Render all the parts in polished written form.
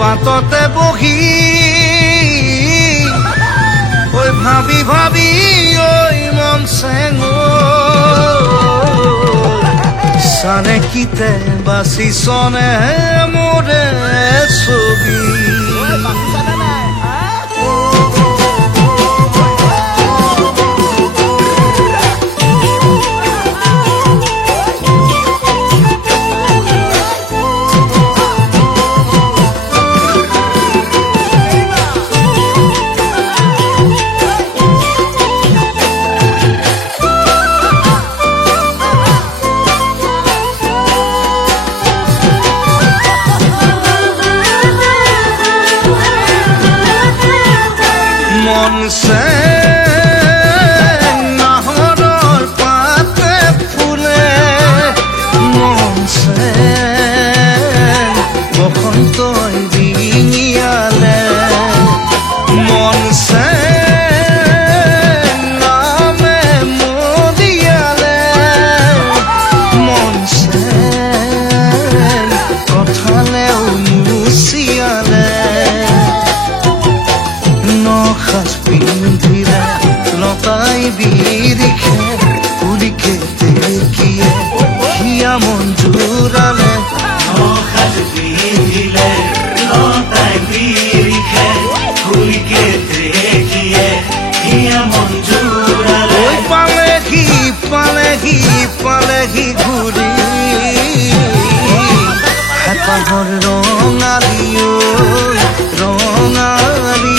বাটতে বহি ঐ ভাবি ভাবি ঐ মন চেঙো সানে কিতে বাচিছনে মোৰে ছবি মন চেং নাহৰৰ পাতে ফুলে মন চেং বসন্তই বিঙিয়ালে মন চেং নামে মদিয়ালে মন চেং কথালেও মুচিয়ালে নখাস পিন্ধিলে লতাই বিৰিখে ফুলিকে দেখিয়ে হিয়া মন জোৰালে নখাস পিন্ধিলে লতাই বিৰিখে ফুলিকে দেখিয়ে হিয়া মন জোৰালে ঐ পালেহি ঘূৰি হেঁপাহৰ ৰঙালী ৰঙালী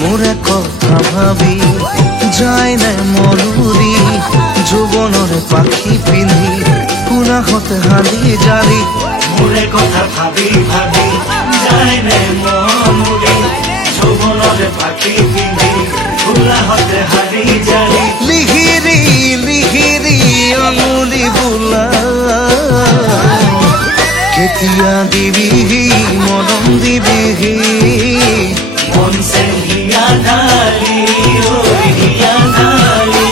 মোৰে কথা ভাবি যায় নে মৰুৰি যৌৱনৰ পাখি পিন্ধি পুনাহতে হালি জালি মোৰে কথা ভাবি ভাবি যায় নে মৰুৰি যৌৱনৰ পাখি পিন্ধি পুনাহতে হালি জালি লিহিৰি লিহিৰি আঙুলি বোলা কেতিয়া দিবিহি মৰম দিবিহি মন চেং হিয়া ঢালি হিয়া ঢালি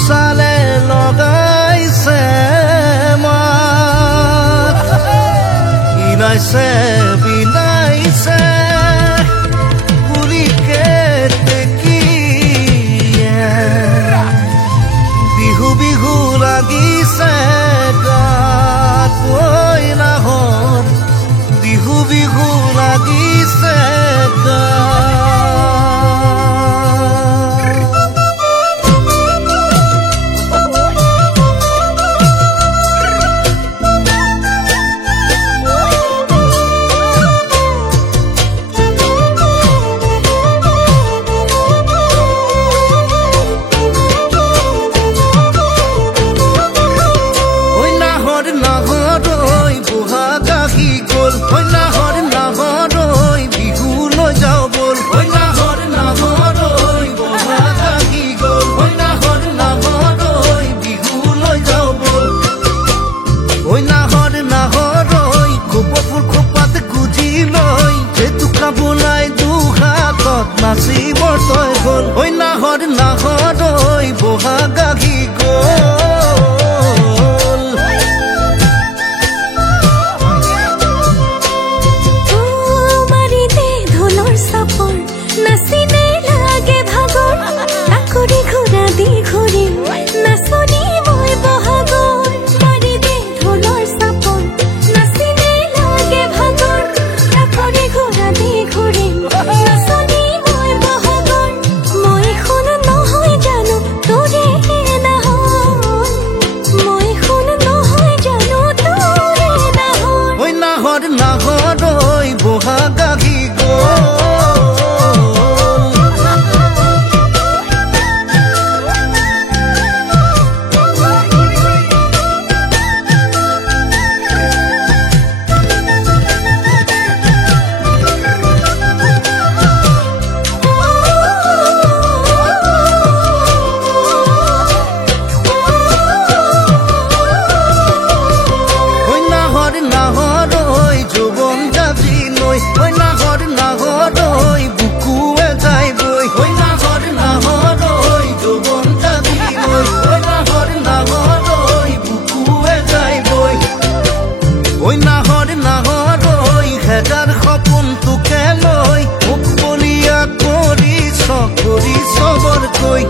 চালে লগাইছে মাত ইনাইছে বিনাইছে গুলিকে টেকিয়ে বিহু বিহু লাগিছে গাত ঐ নাহৰ বিহু বিহু লাগিছে গাত নাচিবৰ তই গ'ল ঐ নাহৰ নাহৰ ঐ বহাগ আহি গ'ল মাৰিতে ঢোলৰ চাপৰ নাচিনে লাগে ভাগৰ তাকৰি ঘূৰা দি ঘূৰিম নাচনি মই বহাগৰ মাৰিতে ঢোলৰ চাপৰ নাচিনে লাগে ভাগৰ তাকৰি ঘূৰা দি ঘূৰিম নাচনি নাহৰ ঐ বহাগ আহি গ'ল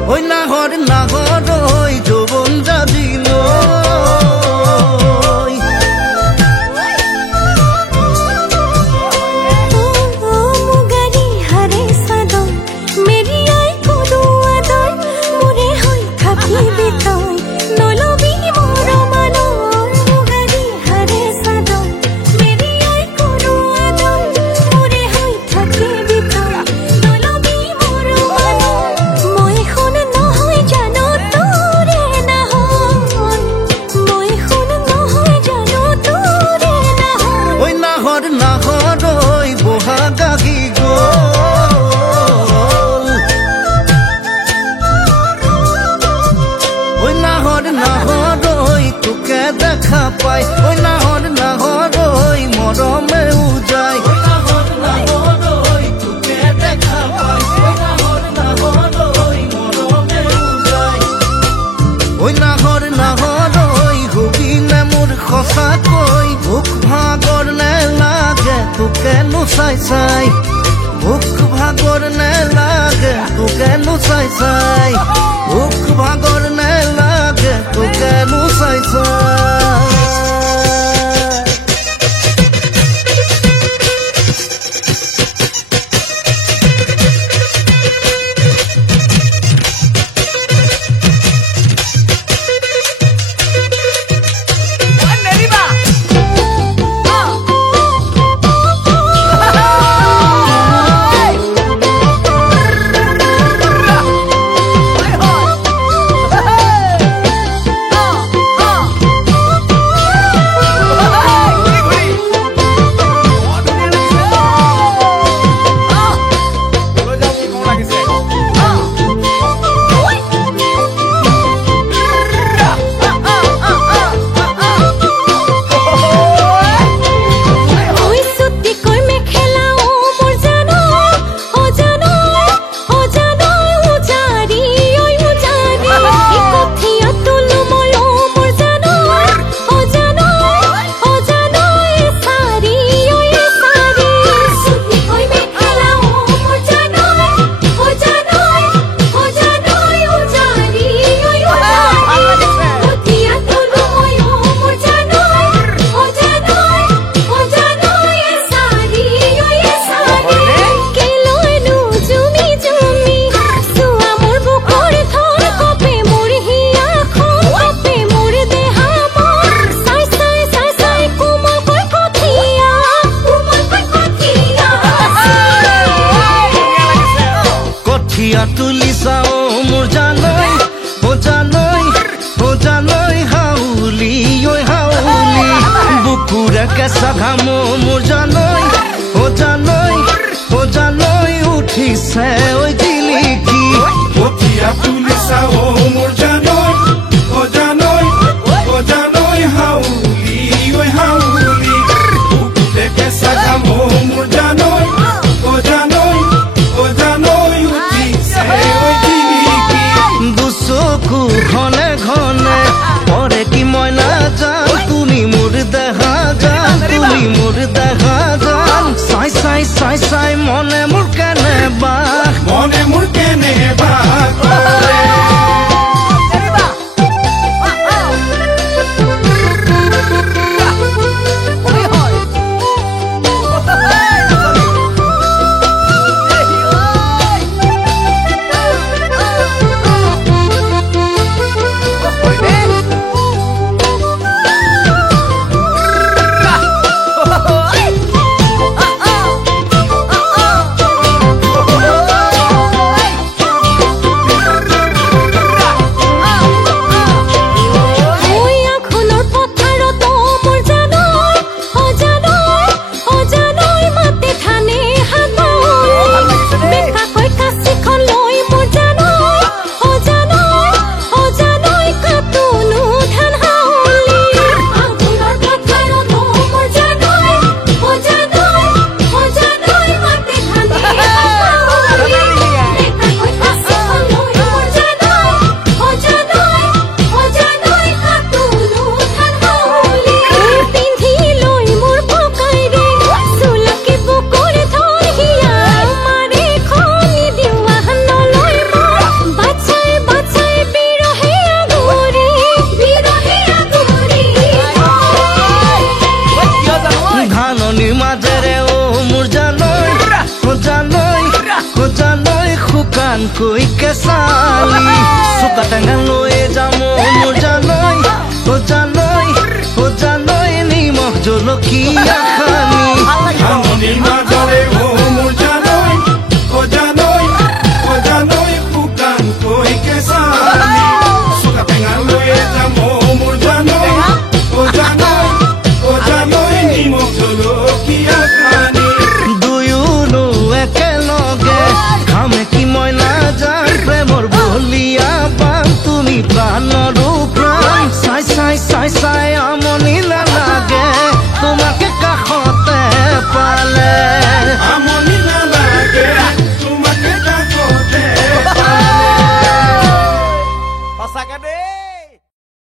ঐ নাহৰ নাহৰ ঐ যৌৱন যাবি লৈ মুগাৰী হাৰে চাদৰ মেৰিয়াই কোনো আদৰ মোৰে হৈ থাকিবি তই নলবি মৰমানৰ মুগাৰী হাৰে চাদৰ মেৰিয়াই কোনো আদৰ মোৰে হৈ থাকিবি তই নলবি মৰমানৰ মই শুন নহয় জানো তোৰে নাহৰ মই শুন নহয় জানো তোৰে নাহৰ ঐ নাহৰ নাহৰ ঐ বহাগ আহি গ'ল ঐ নাহৰ নাহৰ ঐ তোকে দেখা পাই ঐ নাহৰ নাহৰ ঐ মৰমে উজাই ঐ নাহৰ নাহৰ ঐ তোকে দেখা পাই ঐ নাহৰ নাহৰ ঐ মৰমে উজাই ঐ নাহৰ নাহৰ ঐ হবিনে মোৰ সঁচাকৈ ভোক ভাগৰ নেলাগে তোকে নোচাই চাই ভোক ভাগৰ নেলাগে তোকে নোচাই চাই ভোক ভাগৰ নেলাগে তোকে নোচাই চাই কেঁচা ঘাম মোৰ জানৈ উঠিছে ঐ জিলিকি কঠীয়া তুলিছা অ মোৰ জানৈ অ জানৈ অ জানৈ হাউলি ঐ হাউলি বুকুতে কেঁচা ঘাম অ মোৰ জানৈ অ জানৈ অ জানৈ উঠিছে ঐ জিলিকি দুচকু ঘনে ঘনে পৰে কি মই নাজান তুমি মোৰ দেখা যান চাই মনে মোৰ কেনে বাস কৰে কৈ কেঁচালি চোকা টেঙা লৈ যাম মোৰ জানৈ নিমখ জলকীয়া